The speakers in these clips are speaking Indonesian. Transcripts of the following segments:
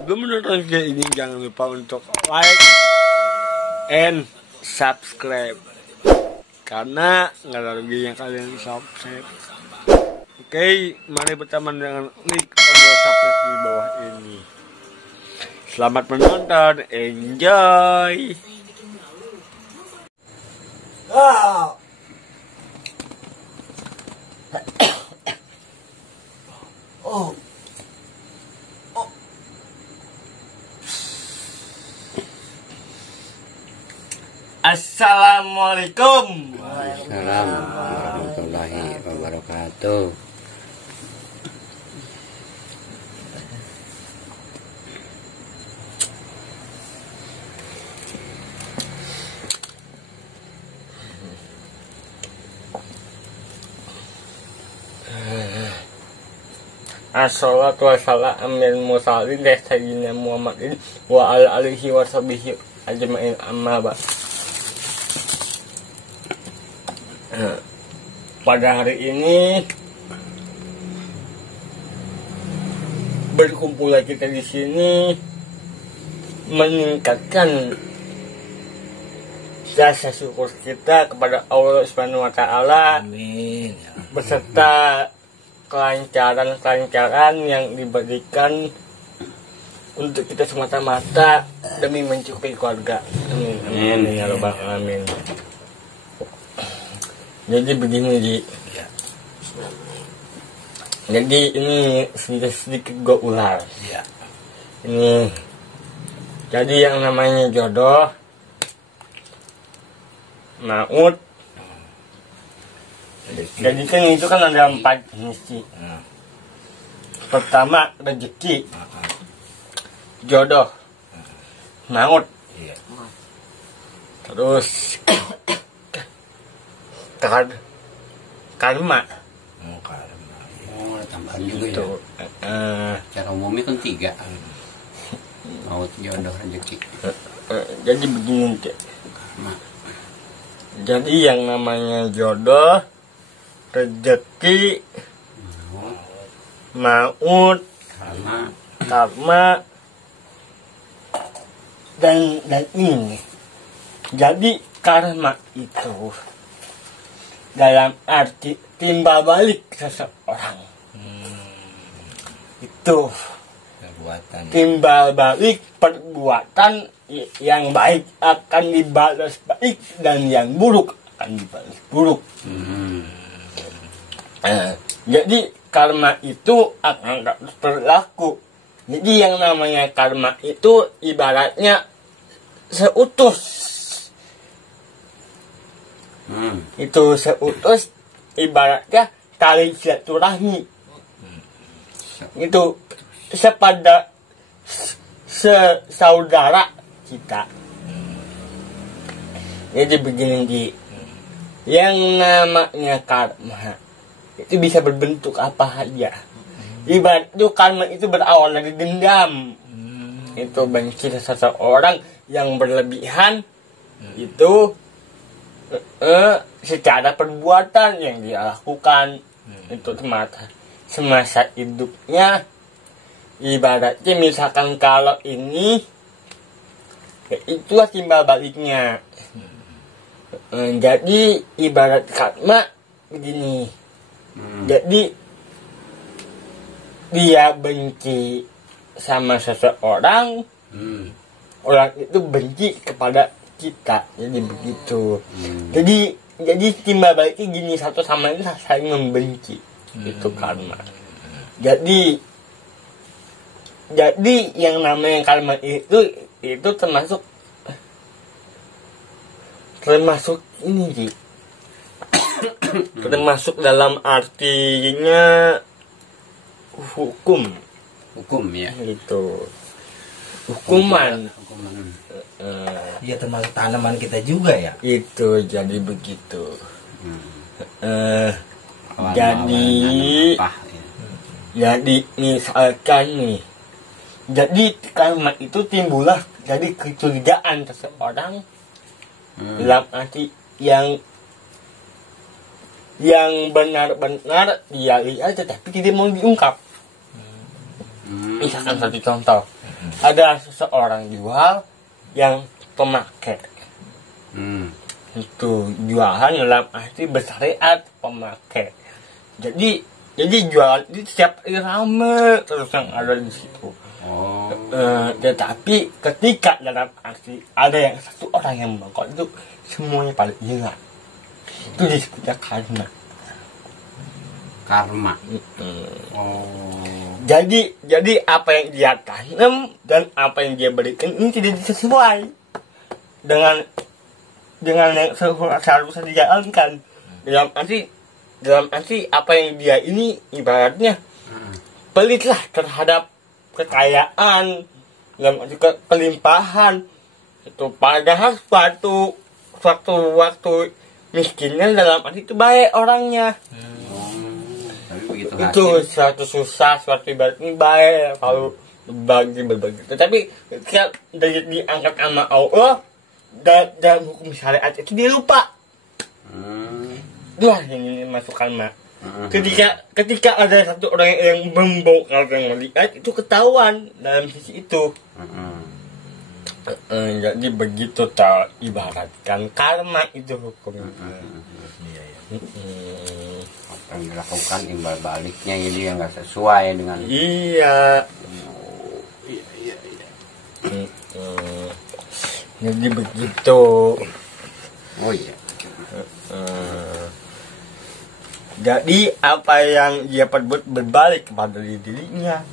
Sebelum menonton video ini jangan lupa untuk like and subscribe, karena nggak ada ruginya kalian subscribe. Oke, mari berteman dengan klik tombol subscribe di bawah ini. Selamat menonton, enjoy. Assalamualaikum. Waalaikumsalam warahmatullahi wabarakatuh. Assalatu wassalamu ala mursalin sayyidina Muhammadin wa ala alihi wa sahbihi ajmain, amma ba'd. Pada hari ini berkumpulnya kita di sini meningkatkan rasa syukur kita kepada Allah Subhanahu wa taala. Amin. Beserta kelancaran yang diberikan untuk kita semata-mata demi mencukupi keluarga. Amin. Amin. Ya Rabbal alamin. Jadi begini, Ji. Jadi ini sedikit gue ular. Ya. Ini jadi yang namanya jodoh, maut. Jadi kan itu kan ada 4 jenis, Ci. Pertama rezeki, jodoh, maut. Iya. Terus karma. Karma. Oh, ada tambahan juga Itu. ya. Cara umumnya kan 3. Maut, jodoh, rezeki. Jadi begini, Ci. Karma. Jadi yang namanya jodoh, rezeki, maut, karma, dan ini. Jadi karma itu dalam arti timbal balik seseorang. Itu Perbuatan. timbal balik perbuatan yang baik akan dibalas baik dan yang buruk akan dibalas buruk. Jadi karma itu akan terus berlaku. Jadi yang namanya karma itu ibaratnya seutus. Itu seutus ibaratnya tali silaturahmi. Itu sepada sesaudara kita. Jadi begini, Ji. Yang namanya karma itu bisa berbentuk apa aja. Ibarat itu karma itu berawal dari dendam. Itu benci seseorang yang berlebihan itu secara perbuatan yang dia lakukan itu semasa hidupnya. Ibaratnya misalkan kalau ini itulah timbal baliknya. Jadi ibarat karma begini. Jadi dia benci sama seseorang, orang itu benci kepada kita. Jadi begitu. Jadi timbal baliknya gini, satu sama lain saling membenci. Itu karma. Jadi yang namanya karma itu termasuk ini, Ji. Termasuk dalam artinya hukum ya. itu hukuman. Ya termasuk tanaman kita juga ya. Itu jadi begitu. Jadi misalkan nih, jadi karma itu timbullah dari kecurigaan seseorang dalam arti yang benar-benar dia lihat tetapi tidak mau diungkap. Misalkan satu contoh, ada seseorang jual yang pemakai. Itu jualan dalam arti bersyariat pemakai. Jadi jual itu setiap hari rame terus yang ada di situ. Tetapi ketika dalam arti ada yang satu orang yang membongkar itu semuanya pada hilang. Itu disebutnya karma. Karma. Jadi apa yang dia tanam dan apa yang dia berikan ini tidak sesuai dengan yang seharusnya dijalankan. Dalam arti apa yang dia ini ibaratnya pelitlah terhadap kekayaan, dalam arti kelimpahan itu, padahal suatu waktu miskinnya dalam arti itu baik orangnya. Tapi begitu Itu suatu susah, suatu ibarat ini baik kalau berbagi. Tetapi ketika diangkat sama Allah dalam hukum syariat itu dia lupa. Itulah yang ini masukkan mak. Ketika ada satu orang yang membongkar yang melihat itu ketahuan dalam sisi itu. Jadi begitu tak ibaratkan karma itu hukumnya. Apa yang dilakukan imbal baliknya jadi yang nggak sesuai dengan. Iya. Jadi begitu. Oh iya. Jadi apa yang dia perbuat berbalik kepada dirinya.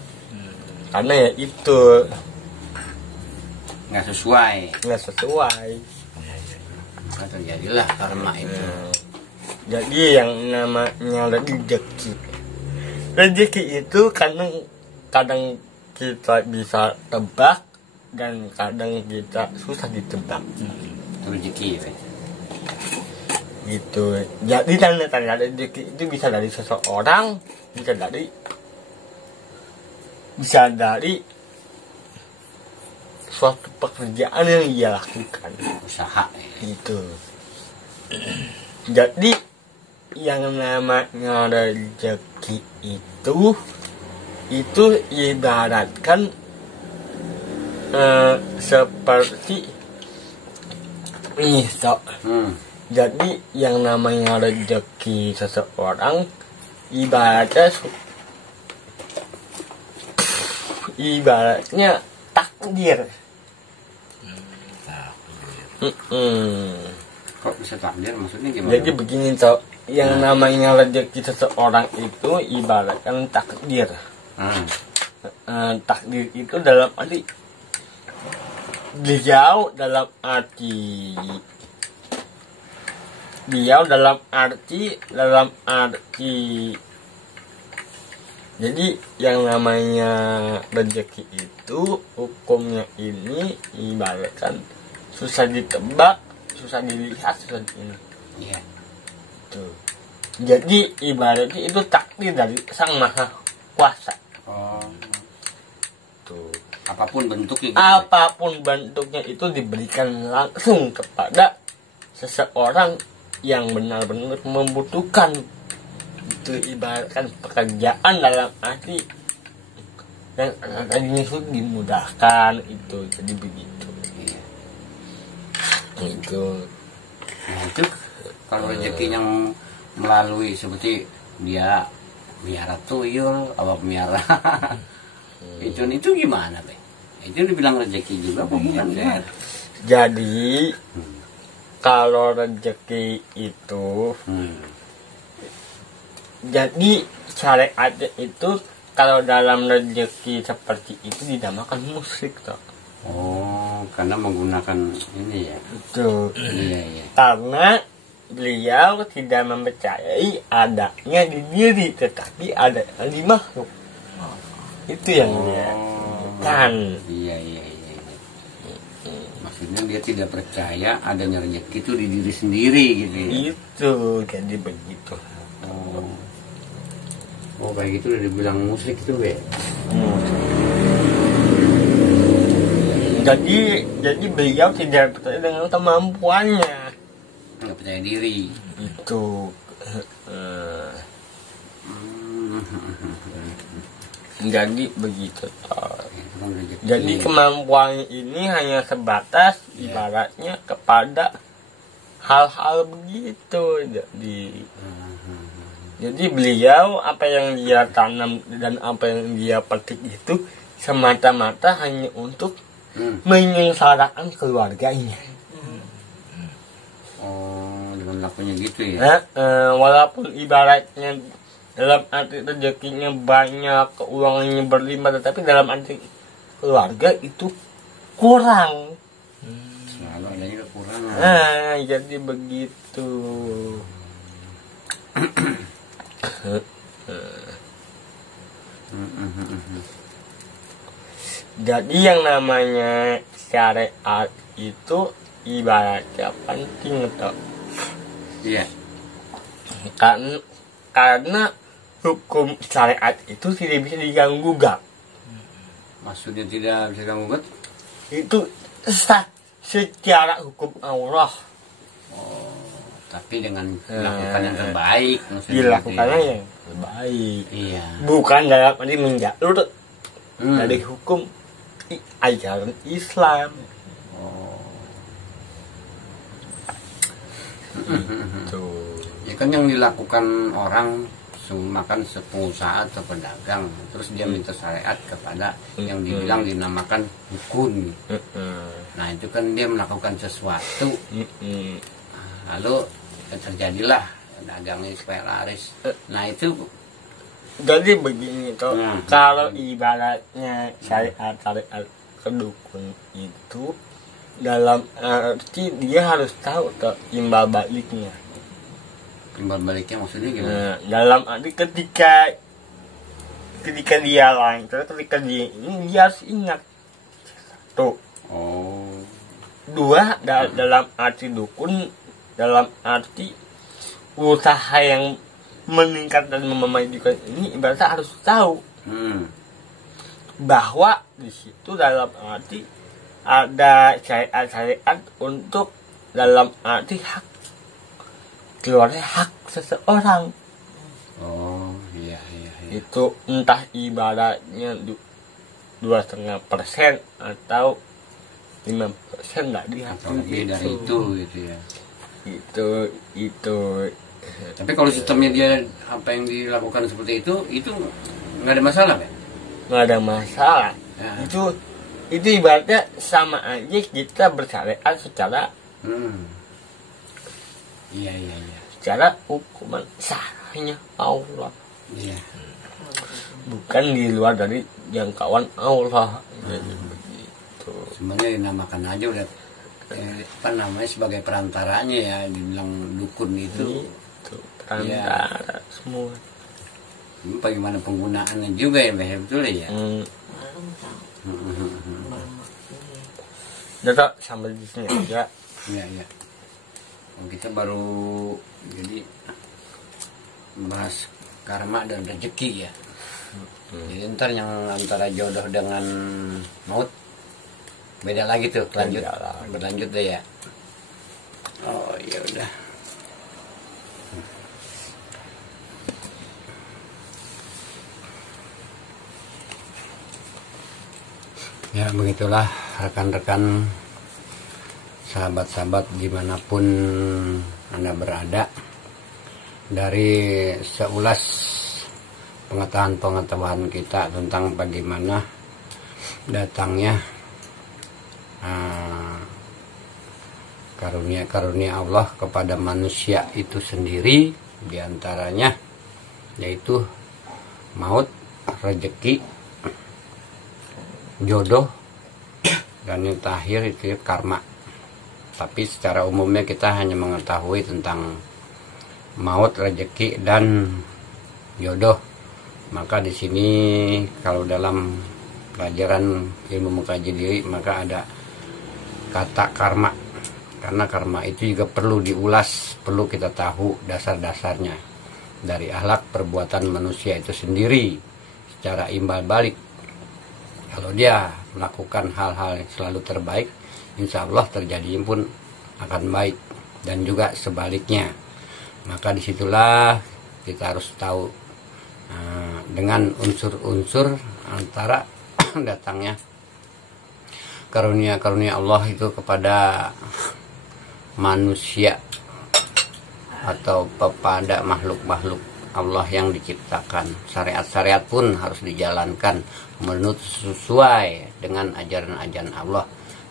Karena ya itu Nggak sesuai. nggak sesuai. Maka terjadilah karma itu. Jadi yang namanya rezeki itu kadang kita bisa tebak dan kadang kita susah ditebak. Itu rezeki ya. Gitu. Jadi tanda-tanda rezeki itu bisa dari seseorang, bisa dari suatu pekerjaan yang dia lakukan. Usaha ya. Gitu. Jadi yang namanya rezeki itu ibaratkan seperti ini, Jadi yang namanya rezeki seseorang ibaratnya takdir. Kok bisa takdir maksudnya gimana? Jadi begini toh, yang namanya rezeki seseorang itu ibaratkan takdir. Takdir itu dalam arti beliau dalam arti jadi yang namanya rezeki itu hukumnya ini ibaratkan susah ditebak, susah dilihat, susah ini. Iya. Tuh. Jadi ibaratnya itu takdir dari Sang Maha Kuasa. Tuh. Apapun bentuknya gitu. Apapun bentuknya itu diberikan langsung kepada seseorang yang benar-benar membutuhkan. Itu ibaratkan pekerjaan dalam arti yang tadinya itu dimudahkan itu, jadi begitu. Iya. Itu. Nah itu kalau rezeki yang melalui seperti dia miara tuyul, apa miara itu gimana Be? Itu dibilang rezeki juga apa bukan? Jadi kalau rezeki itu jadi syariatnya itu kalau dalam rezeki seperti itu dinamakan musyrik toh. Oh, karena menggunakan ini ya. Itu. Iya. Karena beliau tidak mempercayai adanya di diri, tetapi ada di makhluk. Itu yang dia kan. Iya. Maksudnya dia tidak percaya adanya rezeki itu di diri sendiri gitu ya. Itu jadi begitu. Oh kayak gitu udah dibilang musyrik itu Be. Jadi beliau tidak percaya dengan kemampuannya. Nggak percaya diri. Itu. Jadi begitu. Kurang rezeki. Jadi kemampuan ini hanya sebatas ibaratnya kepada hal-hal begitu. Jadi beliau apa yang dia tanam dan apa yang dia petik itu semata-mata hanya untuk menyengsarakan keluarganya. Oh, dengan lakunya gitu ya. Walaupun ibaratnya dalam arti rezekinya banyak, keuangannya berlimpah, tetapi dalam arti keluarga itu kurang. Selalu adanya kekurangan. Jadi begitu. Jadi yang namanya syariat itu ibaratnya penting toh. Iya. Karena hukum syariat itu tidak bisa diganggu-gugat. Maksudnya tidak bisa diganggu-gugat? Itu sah secara hukum Allah. Oh, tapi dengan melakukan yang terbaik maksudnya. Dilakukannya gitu ya. yang terbaik. Iya. Bukan dalam arti menjalur dari hukum ajaran Islam. Ya kan yang dilakukan orang makan pengusaha atau pedagang, terus dia minta syariat kepada yang dibilang dinamakan dukun. Nah itu kan dia melakukan sesuatu, lalu terjadilah dagangnya supaya laris. Nah itu jadi begini toh, kalau ibaratnya syariat ke dukun itu dalam arti dia harus tahu toh imbal baliknya. Imbal baliknya maksudnya gimana? Dalam arti ketika dia lancar, ketika dia ini dia harus ingat tuh. Oh. Dua dalam arti dukun, dalam arti usaha yang meningkat dan memajukan ini ibaratnya harus tahu bahwa di situ dalam arti ada syariat untuk dalam arti hak keluarnya hak seseorang. Oh iya. Itu entah ibaratnya 2,5% atau 5% nggak diatur atau lebih dari itu gitu ya. Itu Tapi kalau sistemnya dia apa yang dilakukan seperti itu nggak ada masalah kan? nggak ada masalah. Ya. Itu ibaratnya sama aja kita bersyariat secara Iya. secara hukuman sahnya Allah. Iya. Bukan di luar dari jangkauan Allah. Jadi begitu. Sebenarnya dinamakan aja udah apa namanya sebagai perantaranya ya, dibilang dukun itu. Itu perantara semua. Ini bagaimana penggunaannya juga ya, betul ya. Jadi sampai di sini aja. Iya. Kita baru jadi bahas karma dan rezeki ya. Jadi ntar yang antara jodoh dengan maut beda lagi tuh, berlanjut deh ya. Oh ya udah. Ya begitulah rekan-rekan, sahabat-sahabat dimanapun Anda berada, dari seulas pengetahuan kita tentang bagaimana datangnya karunia-karunia Allah kepada manusia itu sendiri, diantaranya yaitu maut, rezeki, jodoh, dan yang terakhir itu karma. Tapi secara umumnya kita hanya mengetahui tentang maut, rezeki, dan jodoh. Maka di sini kalau dalam pelajaran ilmu mengkaji diri maka ada kata karma, karena karma itu juga perlu diulas, perlu kita tahu dasar-dasarnya dari akhlak perbuatan manusia itu sendiri secara imbal balik. Kalau dia melakukan hal-hal yang selalu terbaik, insya Allah terjadinya pun akan baik, dan juga sebaliknya. Maka disitulah kita harus tahu dengan unsur-unsur antara datangnya karunia-karunia Allah itu kepada manusia atau kepada makhluk-makhluk Allah yang diciptakan. Syariat-syariat pun harus dijalankan menurut sesuai dengan ajaran-ajaran Allah.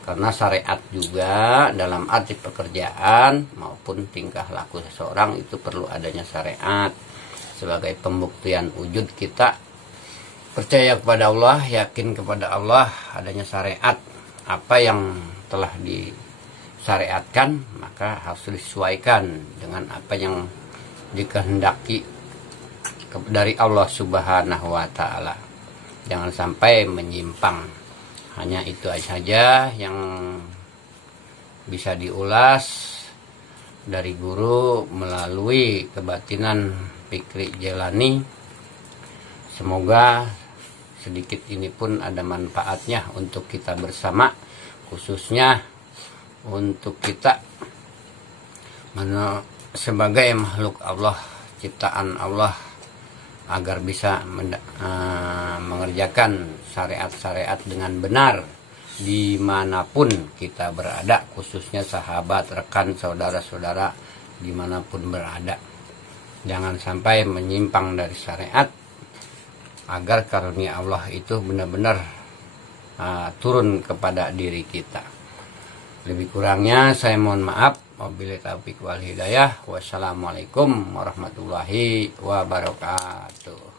Karena syariat juga dalam arti pekerjaan maupun tingkah laku seseorang itu perlu adanya syariat sebagai pembuktian wujud kita percaya kepada Allah, yakin kepada Allah, adanya syariat. Apa yang telah disyariatkan maka harus disesuaikan dengan apa yang dikehendaki dari Allah Subhanahu wa Ta'ala. Jangan sampai menyimpang. Hanya itu saja yang bisa diulas dari guru melalui kebatinan Fikri Jelani. Semoga sedikit ini pun ada manfaatnya untuk kita bersama, khususnya untuk kita sebagai makhluk Allah, ciptaan Allah, agar bisa mengerjakan syariat-syariat dengan benar dimanapun kita berada, khususnya sahabat, rekan, saudara-saudara dimanapun berada. Jangan sampai menyimpang dari syariat, agar karunia Allah itu benar-benar turun kepada diri kita. Lebih kurangnya saya mohon maaf. Wabillahi taufiq wal hidayah. Wassalamualaikum warahmatullahi wabarakatuh.